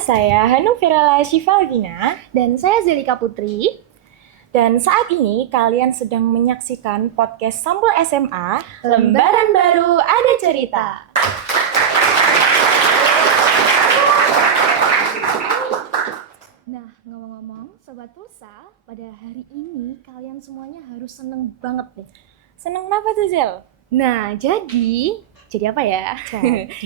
saya Hanum Firala Shifalvina. Dan saya Zelika Putri. Dan saat ini kalian sedang menyaksikan podcast Sampul SMA, Lembaran Baru Ada Cerita. Nah, ngomong-ngomong, Sobat Pulsa, pada hari ini kalian semuanya harus seneng banget nih. Seneng kenapa tuh, Zel? Nah, jadi apa ya?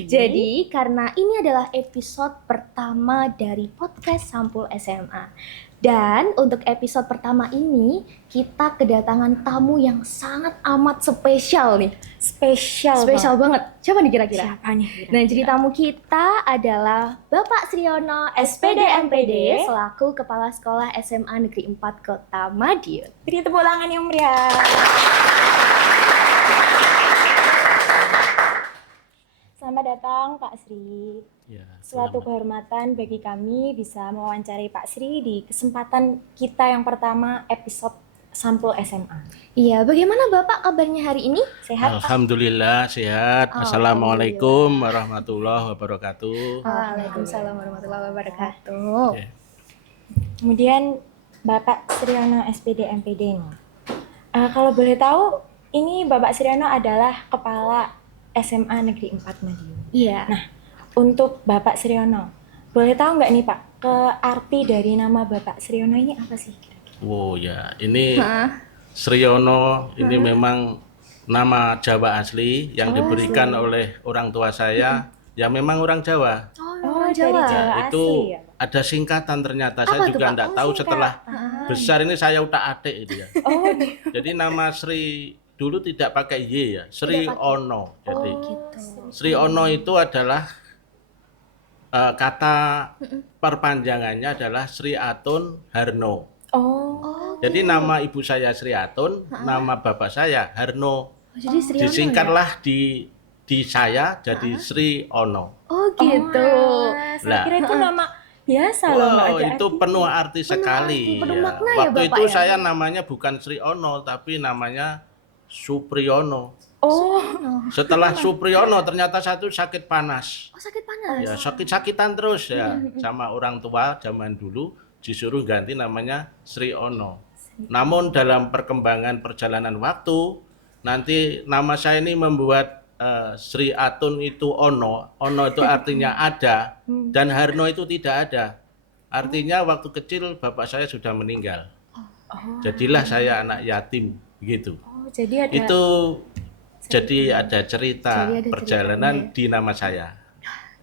Jadi karena ini adalah episode pertama dari podcast Sampul SMA. Dan untuk episode pertama ini, kita kedatangan tamu yang sangat amat spesial nih. Spesial banget. Siapa nih kira-kira? Siapa nih? Nah, jadi tamu kita adalah Bapak Sriono, SPD MPD, selaku Kepala Sekolah SMA Negeri 4 Kota Madiun. Beri tepuk tangan yang meriah. Selamat datang Pak Sri. Ya, Suatu kehormatan bagi kami bisa mewawancarai Pak Sri di kesempatan kita yang pertama episode Sampul SMA. Iya, bagaimana Bapak kabarnya hari ini? Sehat Pak? Alhamdulillah sehat. Assalamualaikum warahmatullahi wabarakatuh. Waalaikumsalam warahmatullahi wabarakatuh. Ya. Kemudian Bapak Sriono SPD MPD nih. Kalau boleh tahu, ini Bapak Sriono adalah Kepala SMA Negeri 4 Madiun. Iya. Nah, untuk Bapak Sriono, boleh tahu nggak nih Pak, arti dari nama Bapak Sriono ini apa sih? Wow ya, ini Sriono ini memang nama Jawa asli yang diberikan oleh orang tua saya. Ya memang orang Jawa. Oh, dari Jawa. Jawa Itu asli ya, Pak? ada singkatan ternyata. Apa Saya tuh, juga Pak? enggak Oh, tahu singkatan. setelah besar ini saya utak-atik itu ya. Oh, Jadi nama Sri dulu tidak pakai Y ya, Sri Tidak pakai. Ono. Jadi Gitu. Sri Ono itu adalah kata perpanjangannya adalah Sri Atun Harno. oh, Jadi nama ibu saya Sri Atun, nama bapak saya Harno. Jadi Sriono Disingkatlah di saya jadi Sri Ono. ya? Oh, gitu. saya Lah. kira itu nama biasa loh, nggak Wow, ada itu arti. penuh arti sekali. penuh ya. makna ya, Waktu Bapak itu ya? saya namanya bukan Sri Ono, tapi namanya Supriyono. Oh, Setelah Supriyono ternyata satu sakit panas. Oh, sakit panas. Ya sakit-sakitan terus ya sama orang tua zaman dulu disuruh ganti namanya Sri Ono. Namun dalam perkembangan perjalanan waktu nanti nama saya ini membuat Sri Atun itu Ono. Ono itu artinya ada dan Harno itu tidak ada. Artinya waktu kecil bapak saya sudah meninggal. Jadilah saya anak yatim begitu. oh, jadi ada. Itu jadi ada cerita Jadi ada perjalanan di nama saya.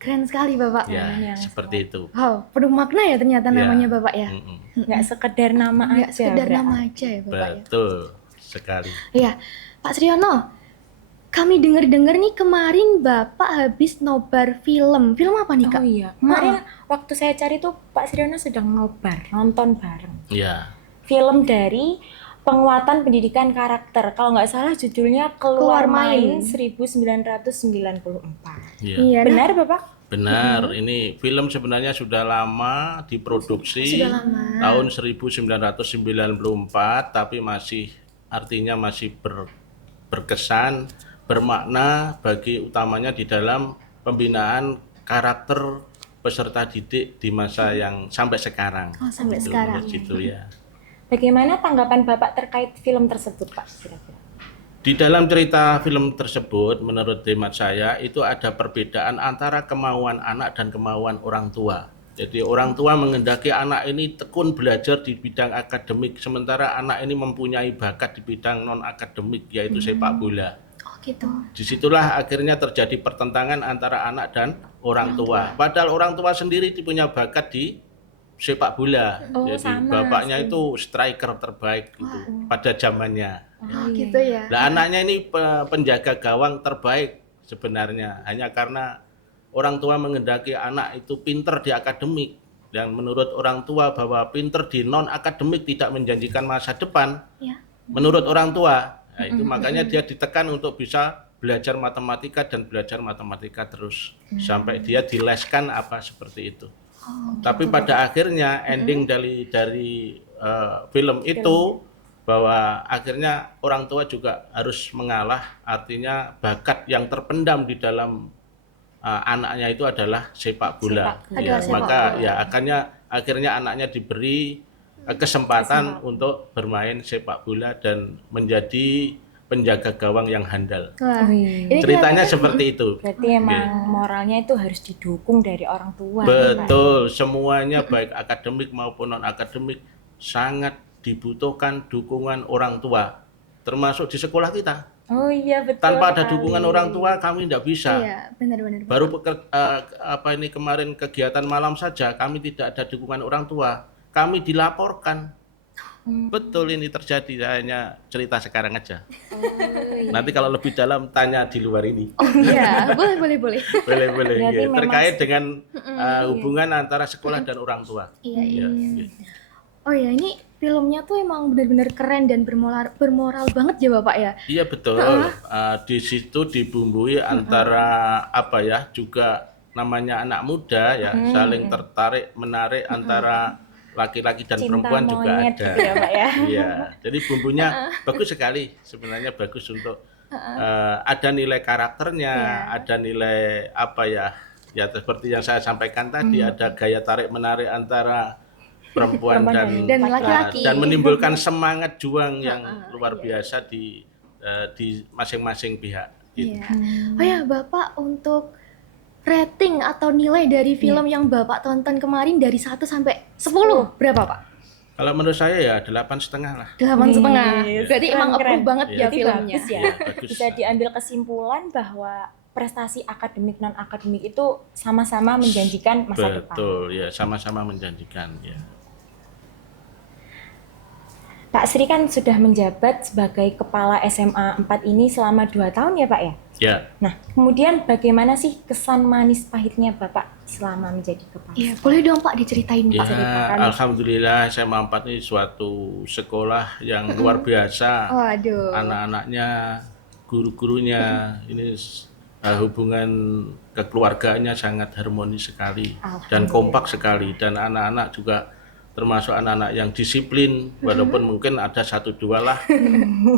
Keren sekali, Bapak. Ya, yang seperti itu. Wow, penuh makna ya ternyata Ya. namanya Bapak ya. nggak sekedar nama Nggak aja. sekedar berarti. nama aja ya Bapak ya. Betul sekali. Iya, Pak Sriono, kami dengar-dengar nih kemarin Bapak habis nobar film. Film apa nih, Kak? Oh iya, kemarin waktu saya cari tuh Pak Sriono sedang nobar, nonton bareng. Ya, Film dari Penguatan Pendidikan Karakter. Kalau nggak salah judulnya Keluar Keluar Main. Main 1994. ya. Iya, Benar Bapak? Benar. Ini film sebenarnya sudah lama diproduksi Sudah lama. tahun 1994, tapi artinya masih berkesan, bermakna bagi utamanya di dalam pembinaan karakter peserta didik di masa yang sampai sekarang. Oh, sampai Gitu, sekarang. menurut situ ya. Bagaimana tanggapan Bapak terkait film tersebut, Pak? Kira-kira? Di dalam cerita film tersebut, menurut hemat saya, itu ada perbedaan antara kemauan anak dan kemauan orang tua. Jadi orang tua menghendaki anak ini tekun belajar di bidang akademik, sementara anak ini mempunyai bakat di bidang non-akademik, yaitu sepak bola. Oh, gitu. Disitulah akhirnya terjadi pertentangan antara anak dan orang tua. Padahal orang tua sendiri punya bakat di sepak bola. Oh, Jadi sama, bapaknya itu striker terbaik gitu pada zamannya. Oh, gitu ya. Nah, anaknya ini penjaga gawang terbaik sebenarnya, hanya karena orang tua menghendaki anak itu pinter di akademik, dan menurut orang tua bahwa pinter di non akademik tidak menjanjikan masa depan. Ya. Menurut orang tua, nah, itu makanya dia ditekan untuk bisa belajar matematika dan belajar matematika terus sampai dia dileskan apa seperti itu. Tapi pada akhirnya ending dari film itu bahwa akhirnya orang tua juga harus mengalah, artinya bakat yang terpendam di dalam anaknya itu adalah sepak bola. Sepak bola. Ya, Adalah sepak maka bola. ya akhirnya anaknya diberi kesempatan untuk bermain sepak bola dan menjadi penjaga gawang yang handal. Wah, Wih. ini Ceritanya seperti itu. Berarti emang moralnya itu harus didukung dari orang tua. Betul, semuanya baik akademik maupun non akademik sangat dibutuhkan dukungan orang tua, termasuk di sekolah kita. Oh iya betul. Tanpa ada sekali. dukungan orang tua kami tidak bisa. Iya, benar-benar. Baru kemarin kegiatan malam saja kami tidak ada dukungan orang tua, kami dilaporkan. Betul ini terjadi, hanya cerita sekarang aja. Nanti kalau lebih dalam tanya di luar ini. Oh iya, boleh. Boleh Berarti ya. memang- Terkait dengan hubungan antara sekolah dan orang tua. Iya. Iya. Oh ya, ini filmnya tuh emang benar-benar keren dan bermoral banget ya Bapak ya. Iya betul. Di situ dibumbui antara apa ya, juga namanya anak muda ya, saling tertarik menarik antara laki-laki dan Cinta perempuan juga monyet ada. gitu ya, Pak ya. Iya, jadi bumbunya bagus sekali. Sebenarnya bagus untuk ada nilai karakternya, ada nilai apa ya? Ya seperti yang saya sampaikan tadi, ada gaya tarik menarik antara perempuan Dan laki-laki. dan menimbulkan semangat juang yang luar biasa di masing-masing pihak. Gitu. Iya. Oh ya, Bapak untuk rating atau nilai dari film yang Bapak tonton kemarin dari 1 sampai 10 berapa Pak? Kalau menurut saya ya 8,5 lah. 8,5. Wih, Berarti keren, emang keren. approve banget ya Berarti filmnya. bagus ya. Iya, bagus. Bisa diambil kesimpulan bahwa prestasi akademik non akademik itu sama-sama menjanjikan masa depan. Betul, ya sama-sama menjanjikan ya. Pak Sri kan sudah menjabat sebagai kepala SMA 4 ini selama 2 tahun ya Pak ya? Ya, Nah, kemudian bagaimana sih kesan manis pahitnya Bapak selama menjadi kepala? Iya, boleh dong Pak diceritain ya Pak. alhamdulillah SMA 4 ini suatu sekolah yang luar biasa. Waduh. Anak-anaknya, guru-gurunya, ini hubungan kekeluargaannya sangat harmonis sekali dan kompak sekali, dan anak-anak juga termasuk anak-anak yang disiplin, walaupun mungkin ada 1-2 lah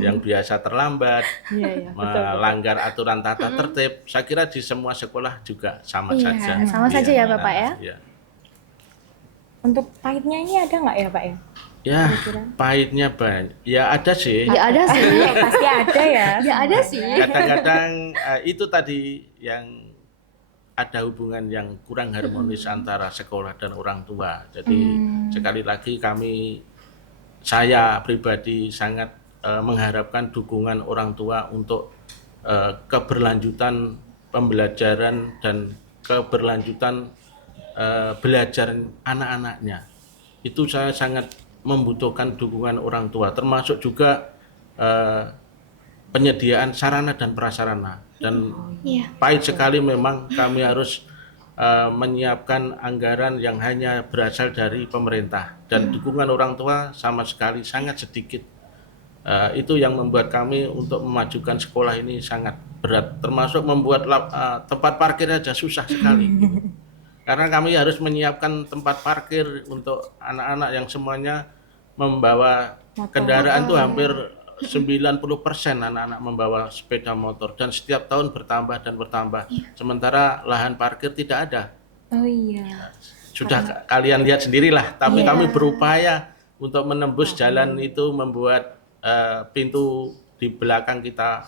yang biasa terlambat, Iya, melanggar aturan tata tertib. Saya kira di semua sekolah juga sama Iya, saja. sama saja ya, Bapak ya. Iya. Untuk pahitnya ini ada nggak ya Pak ya? Ya, pahitnya banyak. Ya ada sih. Ya ada sih. Pasti ada ya. Ya ada sih. Kadang-kadang itu tadi yang ada hubungan yang kurang harmonis antara sekolah dan orang tua. Jadi sekali lagi saya pribadi sangat mengharapkan dukungan orang tua untuk keberlanjutan pembelajaran dan keberlanjutan belajar anak-anaknya. Itu saya sangat membutuhkan dukungan orang tua, termasuk juga penyediaan sarana dan prasarana. Dan Iya. pahit sekali memang kami harus menyiapkan anggaran yang hanya berasal dari pemerintah, dan dukungan orang tua sama sekali sangat sedikit. Itu yang membuat kami untuk memajukan sekolah ini sangat berat, termasuk membuat tempat parkir aja susah sekali. Karena kami harus menyiapkan tempat parkir untuk anak-anak yang semuanya membawa kendaraan tuh hampir 90% anak-anak membawa sepeda motor, dan setiap tahun bertambah dan bertambah. Sementara lahan parkir tidak ada. Oh iya. Sudah kalian lihat sendirilah, tapi kami berupaya untuk menembus jalan itu, membuat pintu di belakang kita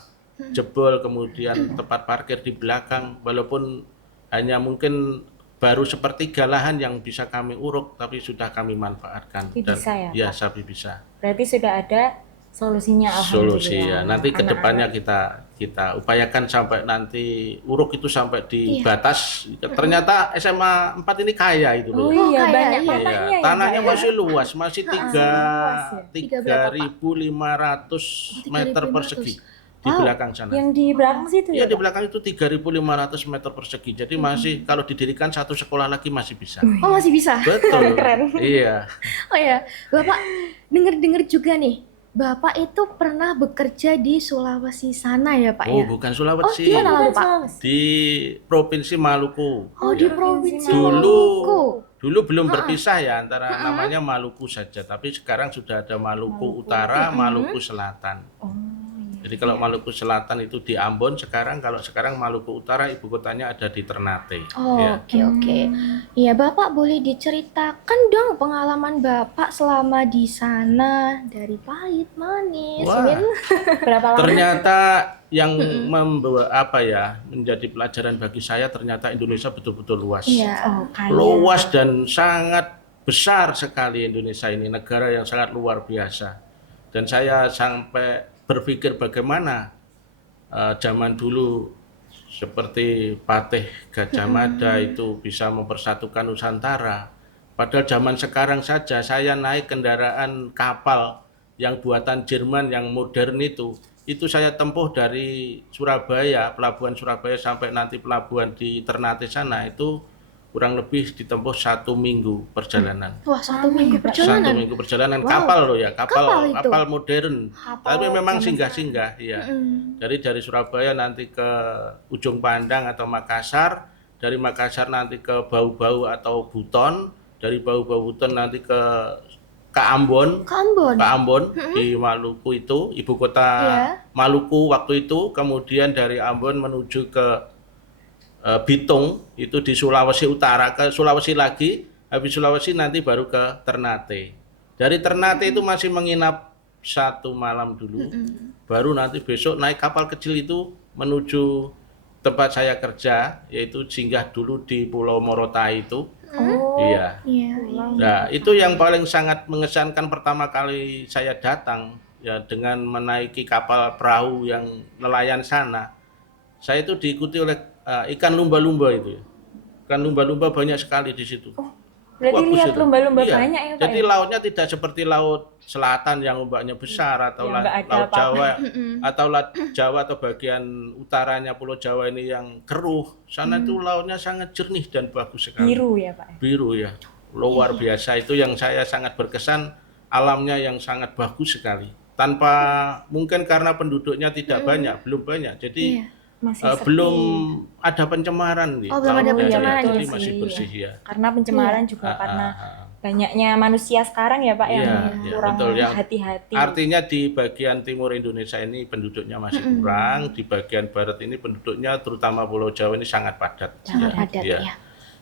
jebol, kemudian tempat parkir di belakang, walaupun hanya mungkin baru sepertiga lahan yang bisa kami uruk, tapi sudah kami manfaatkan. Tapi bisa ya, ya, Pak? tapi bisa. Berarti sudah ada solusinya Solusi ya. alhamdulillah. Nanti ke Anak-anak. depannya kita upayakan sampai nanti uruk itu sampai di batas. Ternyata SMA 4 ini kaya itu Oh loh. iya, kaya, banyak iya. tanahnya ya, Tanahnya Pak, ya? masih luas, masih Tiga berapa, Pak? 3.500 meter 3.500. persegi di Wow, belakang sana. Yang di belakang situ Ya ya? di Pak? belakang itu 3.500 meter persegi. Jadi masih kalau didirikan satu sekolah lagi masih bisa. Oh, masih bisa. Betul. Keren. Iya. Oh ya, Bapak denger-denger juga nih. Bapak itu pernah bekerja di Sulawesi sana ya, Pak Oh, ya? bukan Sulawesi. di mana lalu, Pak? Sulawesi. Di Provinsi Maluku. Oh, di Provinsi Dulu Maluku. dulu belum berpisah ya, antara namanya Maluku saja, tapi sekarang sudah ada Maluku Utara, Maluku Selatan. Oh iya. Jadi kalau Maluku Selatan itu di Ambon, kalau sekarang Maluku Utara ibu kotanya ada di Ternate. Oh, Ya. oke. Iya, Bapak boleh diceritakan dong pengalaman Bapak selama di sana dari pahit, manis, Wah. Berapa lama? Ternyata yang membawa menjadi pelajaran bagi saya, ternyata Indonesia betul-betul luas. Iya. Oh, kaya. Luas dan sangat besar sekali Indonesia ini, negara yang sangat luar biasa. Dan saya sampai berpikir bagaimana zaman dulu seperti Patih Gajah Mada itu bisa mempersatukan Nusantara. Padahal zaman sekarang saja saya naik kendaraan kapal yang buatan Jerman yang modern itu saya tempuh dari Surabaya, pelabuhan Surabaya sampai nanti pelabuhan di Ternate sana itu kurang lebih ditempuh 1 minggu perjalanan. Wah, 1 minggu perjalanan. 1 minggu perjalanan. Wow. Kapal loh ya, Kapal itu? kapal modern. Kapal Tapi memang zaman singgah-singgah ya. Dari Surabaya nanti ke Ujung Pandang atau Makassar, dari Makassar nanti ke Bau-Bau atau Buton, dari Bau-Bau Buton nanti ke Ambon. Ke Ambon. Di Maluku itu, ibu kota Iya. Maluku waktu itu, kemudian dari Ambon menuju ke Bitung itu di Sulawesi Utara, ke Sulawesi lagi, habis Sulawesi nanti baru ke Ternate. Dari Ternate itu masih menginap 1 malam dulu, baru nanti besok naik kapal kecil itu menuju tempat saya kerja, yaitu singgah dulu di Pulau Morotai itu. Oh, Iya. Iya. Nah, itu yang paling sangat mengesankan pertama kali saya datang ya, dengan menaiki kapal perahu yang nelayan sana. Saya itu diikuti oleh ikan lumba-lumba itu ya. Ikan lumba-lumba banyak sekali di situ. berarti Bagus lihat itu. lumba-lumba Iya. banyak ya Pak? Jadi ya? lautnya tidak seperti laut selatan yang ombaknya besar atau Yang nggak ada laut apa-apa. Jawa atau laut Jawa atau bagian utaranya Pulau Jawa ini yang keruh. Sana itu lautnya sangat jernih dan bagus sekali. Biru ya Pak? Biru ya, luar biasa. Itu yang saya sangat berkesan, alamnya yang sangat bagus sekali. Tanpa mungkin karena penduduknya tidak banyak, belum banyak. Jadi Iya. Masih sepi. belum ada pencemaran di Oh, belum ada lautnya, pencemaran, jadi iya masih sih, bersih ya. Karena pencemaran juga karena banyaknya manusia sekarang ya Pak yang Iya, iya, kurang betul. Yang hati-hati. Artinya di bagian timur Indonesia ini penduduknya masih kurang, di bagian barat ini penduduknya terutama Pulau Jawa ini sangat padat. Sangat Ya, padat ya. ya.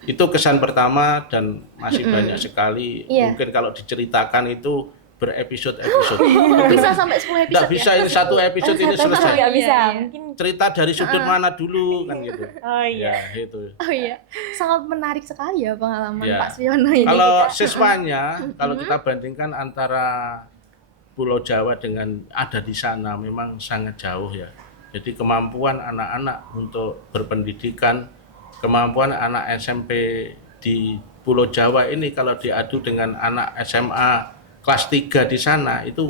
Itu kesan pertama dan masih banyak sekali. Iya. Mungkin kalau diceritakan itu berepisode-episode. Bisa sampai 10 episode Nggak bisa ya? ini satu episode ini Satu selesai. nggak bisa, Iya, iya. mungkin. Cerita dari sudut mana dulu kan gitu. Oh iya. Ya, itu. Oh iya, sangat menarik sekali ya pengalaman Ya. Pak Suyono ini. Kalau siswanya, kalau kita bandingkan antara Pulau Jawa dengan ada di sana memang sangat jauh ya. Jadi kemampuan anak-anak untuk berpendidikan, kemampuan anak SMP di Pulau Jawa ini kalau diadu dengan anak SMA kelas 3 di sana itu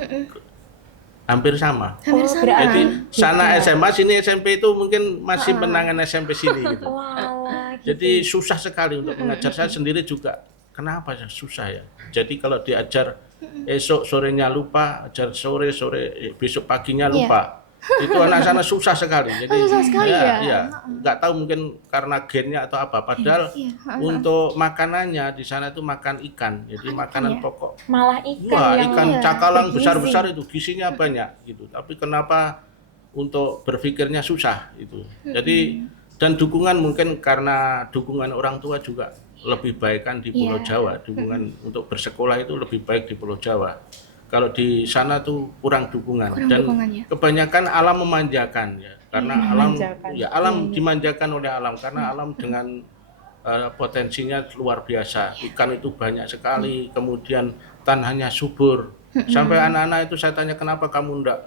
hampir sama. Hampir Oh, sama. berarti- Jadi sana Beda. SMA, sini SMP itu mungkin masih menangan SMP sini gitu. Walah, gitu. Jadi susah sekali untuk mengajar. Saya sendiri juga kenapa ya susah ya. Jadi kalau diajar esok sorenya lupa, ajar sore besok paginya lupa. Itu anak sana susah sekali. Jadi Susah sekali ya? Iya. Nggak tahu mungkin karena gennya atau apa. Padahal Iya. untuk makanannya di sana itu makan ikan. Jadi makanan ya? pokok. Malah ikan Wah, yang ikan cakalang bergizi. besar-besar itu gizinya banyak gitu. Tapi kenapa untuk berpikirnya susah itu. Jadi dan dukungan mungkin karena dukungan orang tua juga lebih baik kan di Pulau Iya. Jawa. Dukungan untuk bersekolah itu lebih baik di Pulau Jawa. Kalau di sana tuh kurang dukungan Kurang dan dukungan, ya. kebanyakan alam memanjakan ya. Karena alam Memanjakan. ya alam dimanjakan oleh alam karena alam dengan potensinya luar biasa. Ikan itu banyak sekali, kemudian tanahnya subur. Sampai anak-anak itu saya tanya kenapa kamu enggak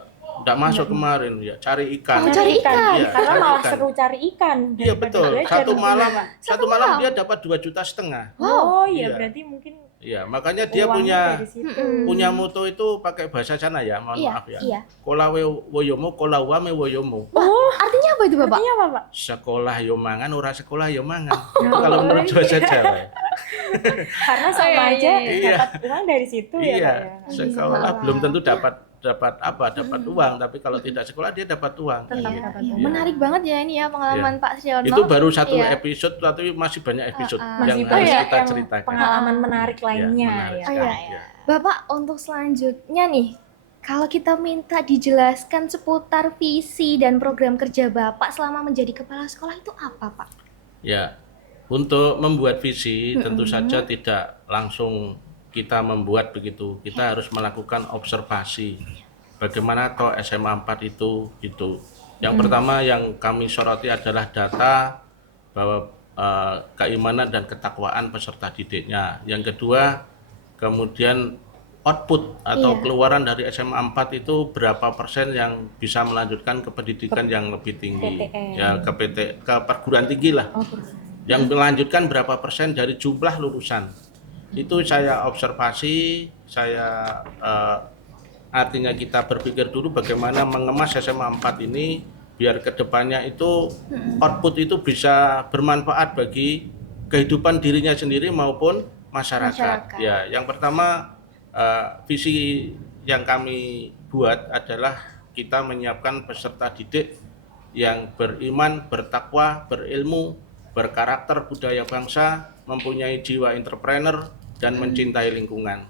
masuk kemarin ya cari ikan. Oh, cari ikan. Iya, Karena cari malah ikan. seru cari ikan. Iya daripada betul. belajar Satu mungkin malam ya, Pak. satu malam dia dapat 2,5 juta. Oh iya, Iya. berarti mungkin Iya, makanya dia uangnya dari situ. punya moto itu pakai bahasa sana ya, mohon Iya, maaf ya. iya. Kolawe woyomo, kolawame woyomo. Oh, Artinya apa itu Bapak? artinya apa Pak? Sekolah yo mangan, ora sekolah yo mangan. Itu kalau menurut bahasa Jawa. ya. Karena sama iya, aja iya. dapat uang dari situ ya Iya, Pak ya. sekolah belum tentu dapat uang, tapi kalau tidak sekolah dia dapat uang. Tetap Iya. dapat Iya, uang. menarik banget ya ini ya pengalaman Pak Suyono. Itu baru satu Iya. episode, tapi masih banyak episode Masih yang harus banyak kita yang ceritakan. pengalaman menarik lainnya menarik ya. sekali, Oh, iya. ya. Bapak untuk selanjutnya nih, kalau kita minta dijelaskan seputar visi dan program kerja Bapak selama menjadi kepala sekolah itu apa, Pak? Ya, untuk membuat visi tentu saja tidak langsung kita membuat begitu. Kita harus melakukan observasi. Bagaimana kok SMA 4 itu gitu. Yang pertama yang kami soroti adalah data bahwa keimanan dan ketakwaan peserta didiknya. Yang kedua, kemudian output atau keluaran dari SMA 4 itu berapa persen yang bisa melanjutkan ke pendidikan yang lebih tinggi. PTN. Ya, ke perguruan tinggi lah. Yang melanjutkan berapa persen dari jumlah lulusan. Itu saya observasi, saya artinya kita berpikir dulu bagaimana mengemas SMA 4 ini biar kedepannya itu output itu bisa bermanfaat bagi kehidupan dirinya sendiri maupun masyarakat. Ya, yang pertama visi yang kami buat adalah kita menyiapkan peserta didik yang beriman, bertakwa, berilmu, berkarakter budaya bangsa, mempunyai jiwa entrepreneur dan mencintai lingkungan.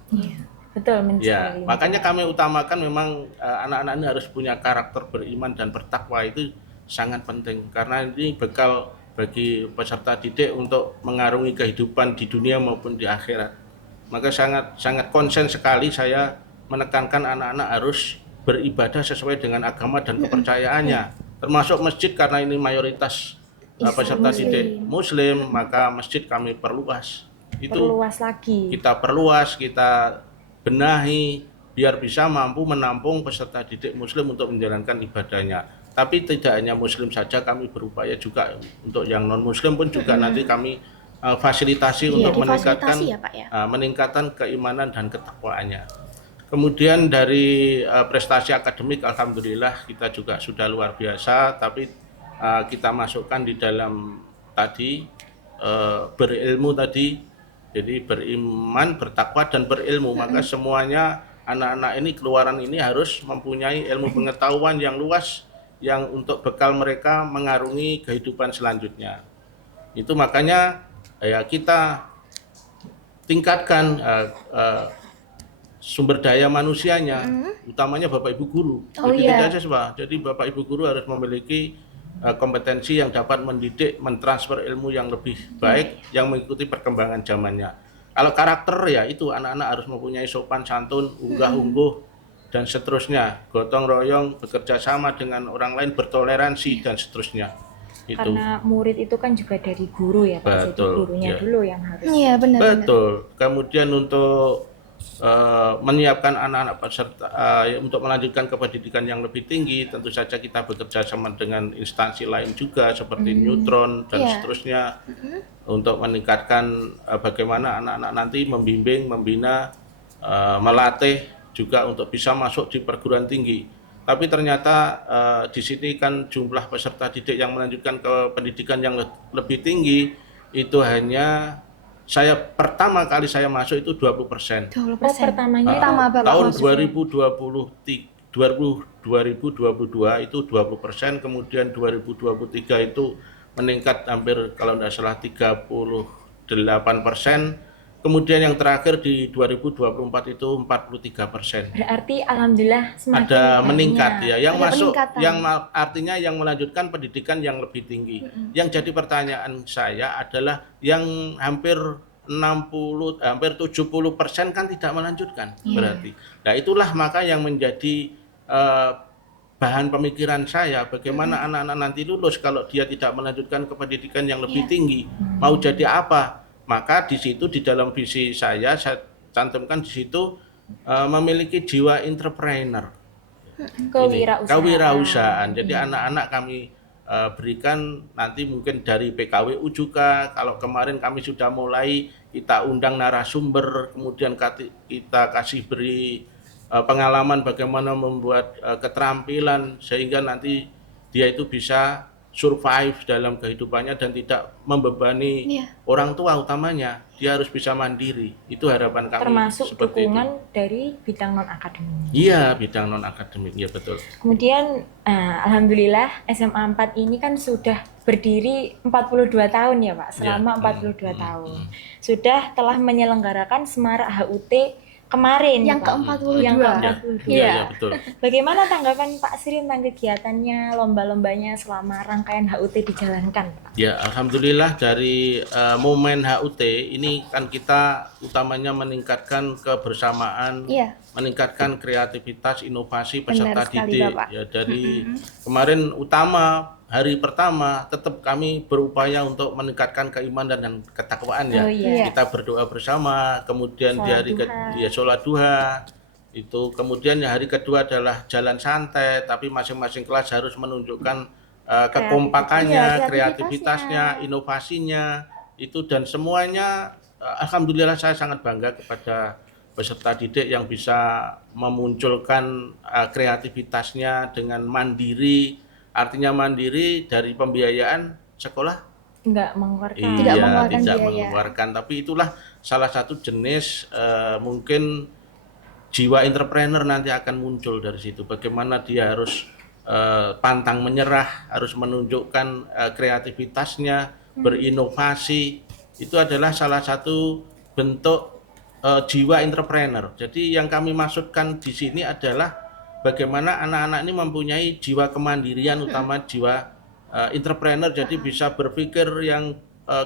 Betul, Ya, makanya kami utamakan memang anak-anak ini harus punya karakter beriman dan bertakwa, itu sangat penting karena ini bekal bagi peserta didik untuk mengarungi kehidupan di dunia maupun di akhirat. Maka sangat konsen sekali saya menekankan anak-anak harus beribadah sesuai dengan agama dan kepercayaannya, termasuk masjid karena ini mayoritas peserta didik Muslim, maka masjid kami perluas. Perluas lagi. Kita perluas, kita benahi biar bisa mampu menampung peserta didik Muslim untuk menjalankan ibadahnya. Tapi tidak hanya Muslim saja, kami berupaya juga untuk yang non Muslim pun juga nanti kami fasilitasi untuk meningkatkan ya, Pak, ya? meningkatkan keimanan dan ketakwaannya. Kemudian dari prestasi akademik, alhamdulillah kita juga sudah luar biasa, tapi kita masukkan di dalam tadi berilmu tadi, jadi beriman, bertakwa dan berilmu. Maka semuanya anak-anak ini, keluaran ini harus mempunyai ilmu pengetahuan yang luas yang untuk bekal mereka mengarungi kehidupan selanjutnya. Itu makanya ya kita tingkatkan sumber daya manusianya, utamanya Bapak Ibu guru. Jadi Bapak Ibu guru harus memiliki kompetensi yang dapat mendidik, mentransfer ilmu yang lebih baik, yang mengikuti perkembangan zamannya. Kalau karakter ya itu anak-anak harus mempunyai sopan santun, unggah-ungguh dan seterusnya, gotong royong, bekerja sama dengan orang lain, bertoleransi dan seterusnya. Itu. Karena murid itu kan juga dari guru ya Pak, jadi gurunya dulu yang harus. Iya, benar. Betul. Kemudian untuk menyiapkan anak-anak peserta untuk melanjutkan ke pendidikan yang lebih tinggi, tentu saja kita bekerja sama dengan instansi lain juga seperti Neutron dan seterusnya untuk meningkatkan bagaimana anak-anak nanti membimbing, membina, melatih juga untuk bisa masuk di perguruan tinggi. Tapi ternyata di sini kan jumlah peserta didik yang melanjutkan ke pendidikan yang lebih tinggi itu hanya pertama kali saya masuk itu 20%. 20%. Pertamanya tahun 2022 itu 20%, kemudian 2023 itu meningkat hampir kalau tidak salah 38%. Kemudian yang terakhir di 2024 itu 43%. Berarti alhamdulillah semakin ada meningkat ya. Yang masuk, yang artinya yang melanjutkan pendidikan yang lebih tinggi. Yang jadi pertanyaan saya adalah yang hampir 70% kan tidak melanjutkan berarti. Nah itulah maka yang menjadi bahan pemikiran saya, bagaimana anak-anak nanti lulus kalau dia tidak melanjutkan ke pendidikan yang lebih tinggi, mau jadi apa? Maka di situ di dalam visi saya cantumkan di situ memiliki jiwa entrepreneur, kewirausahaan. Jadi anak-anak kami berikan nanti mungkin dari PKWU juga. Kalau kemarin kami sudah mulai, kita undang narasumber, kemudian kita kasih beri pengalaman bagaimana membuat keterampilan sehingga nanti dia itu bisa survive dalam kehidupannya dan tidak membebani orang tua utamanya. Dia harus bisa mandiri. Itu harapan kami. Termasuk dukungan dari bidang non akademik. Iya, bidang non akademik, ya betul. Kemudian alhamdulillah SMA 4 ini kan sudah berdiri 42 tahun ya Pak, selama 42 tahun. Sudah telah menyelenggarakan Semarak HUT kemarin. Yang Pak. ke-42. Yang Iya, ke-42. iya, Iya. betul. Bagaimana tanggapan Pak Sri tentang kegiatannya, lomba-lombanya selama rangkaian HUT dijalankan, Pak? Ya, alhamdulillah dari momen HUT ini kan kita utamanya meningkatkan kebersamaan, Iya. meningkatkan kreativitas, inovasi Benar peserta sekali, didik. Bapak. Ya, dari kemarin hari pertama tetap kami berupaya untuk meningkatkan keimanan dan ketakwaan ya. Oh, iya. Kita berdoa bersama, kemudian di hari sholat duha. Itu kemudian ya hari kedua adalah jalan santai, tapi masing-masing kelas harus menunjukkan kekompakannya, Iya, kreativitasnya, inovasinya itu, dan semuanya alhamdulillah saya sangat bangga kepada peserta didik yang bisa memunculkan kreativitasnya dengan mandiri. Artinya mandiri dari pembiayaan sekolah Tidak mengeluarkan. Tidak mengeluarkan tidak biaya. mengeluarkan, tapi itulah salah satu jenis mungkin jiwa entrepreneur nanti akan muncul dari situ. Bagaimana dia harus pantang menyerah, harus menunjukkan kreativitasnya, berinovasi. Itu adalah salah satu bentuk jiwa entrepreneur. Jadi yang kami maksudkan di sini adalah bagaimana anak-anak ini mempunyai jiwa kemandirian, utama jiwa entrepreneur, jadi bisa berpikir yang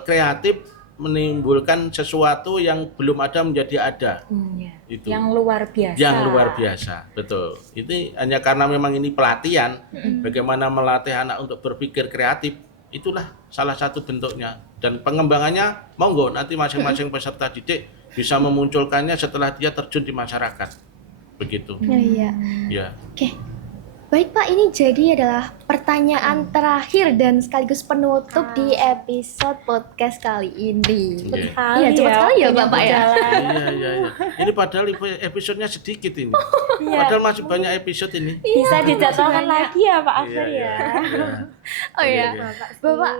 kreatif, menimbulkan sesuatu yang belum ada menjadi ada. Ya. Itu. Yang luar biasa. Yang luar biasa, betul. Ini hanya karena memang ini pelatihan, bagaimana melatih anak untuk berpikir kreatif, itulah salah satu bentuknya. Dan pengembangannya, monggo nanti masing-masing peserta didik bisa memunculkannya setelah dia terjun di masyarakat. Begitu. Iya. Ya. Oke. Baik Pak, ini jadi adalah pertanyaan terakhir dan sekaligus penutup di episode podcast kali ini. Iya. Iya, cepat sekali ya, punya Bapak, ya? berjalan. Iya. Ini padahal episodenya sedikit ini. Iya. Padahal masih banyak episode ini. Bisa dijadwalkan banyak. lagi ya Pak Afir Iya, ya. Oh Iya, ya. iya. Bapak,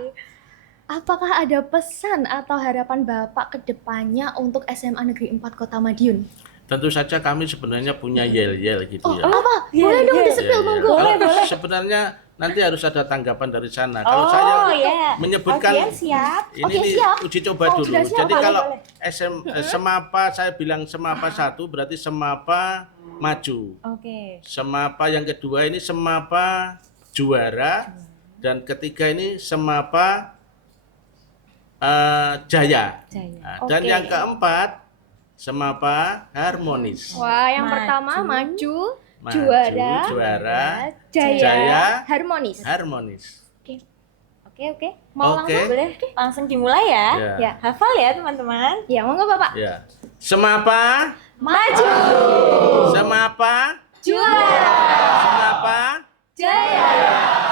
apakah ada pesan atau harapan Bapak ke depannya untuk SMA Negeri 4 Kota Madiun? Tentu saja kami sebenarnya punya yel-yel gitu ya. Apa? Iya, Boleh dong iya. di-spill, Iya, monggo. iya. Kalau Boleh. sebenarnya nanti harus ada tanggapan dari sana. Kalau Oh saya ya. menyebutkan siap. ini Oke, nih siap. uji coba Oh, dulu. sudah siap, Jadi boleh, kalau boleh. Semapa, saya bilang Semapa 1 berarti Semapa maju. Oke. Semapa yang kedua ini Semapa juara, dan ketiga ini Semapa jaya. Jaya. Nah, dan Oke. yang keempat Semapa harmonis. Wah, yang Maju. pertama maju, Maju, juara, jaya, Jaya. harmonis. harmonis. Oke. Mau Oke. langsung? Boleh langsung dimulai ya. Ya. Ya. Hafal ya teman-teman. Ya, monggo Bapak. Ya. Semapa, Maju. Semapa, Juara, Semapa, jaya,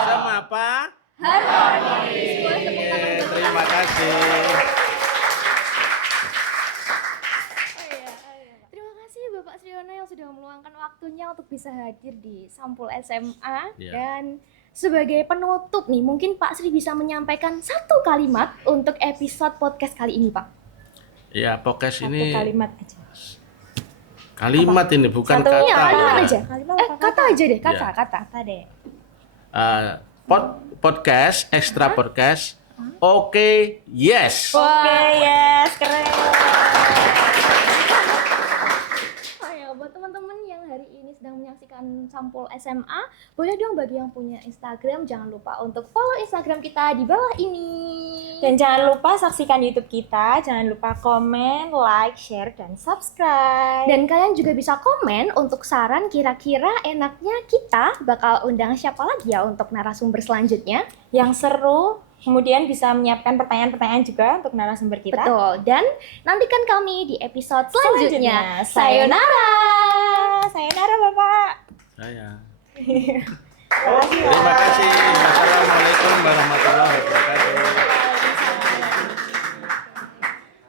Semapa. harmonis. Boleh tepuk tangan Oke, buat terima kasih. Terima kasih Bapak Sriono yang sudah meluangkan waktunya untuk bisa hadir di Sampul SMA. Ya. Dan sebagai penutup nih, mungkin Pak Sri bisa menyampaikan satu kalimat untuk episode podcast kali ini, Pak. Ya, podcast Satu ini kalimat aja. kalimat ini bukan Satu, kata. Iya, kalimat aja. Kalimat apa Kata aja deh, kata. Kata deh. Podcast, extra podcast. Oke, yes. Oke, yes, keren. Oh ya, buat teman-teman yang hari ini sedang menyaksikan Sampul SMA, boleh dong bagi yang punya Instagram, jangan lupa untuk follow Instagram kita di bawah ini. Dan jangan lupa saksikan YouTube kita, jangan lupa komen, like, share, dan subscribe. Dan kalian juga bisa komen untuk saran kira-kira enaknya kita bakal undang siapa lagi ya untuk narasumber selanjutnya. yang seru, kemudian bisa menyiapkan pertanyaan-pertanyaan juga untuk narasumber kita. Betul. Dan nantikan kami di episode selanjutnya. Sayonara. Sayonara, Bapak. Saya. Terima kasih, Terima Pak. kasih. Wassalamualaikum warahmatullahi wabarakatuh.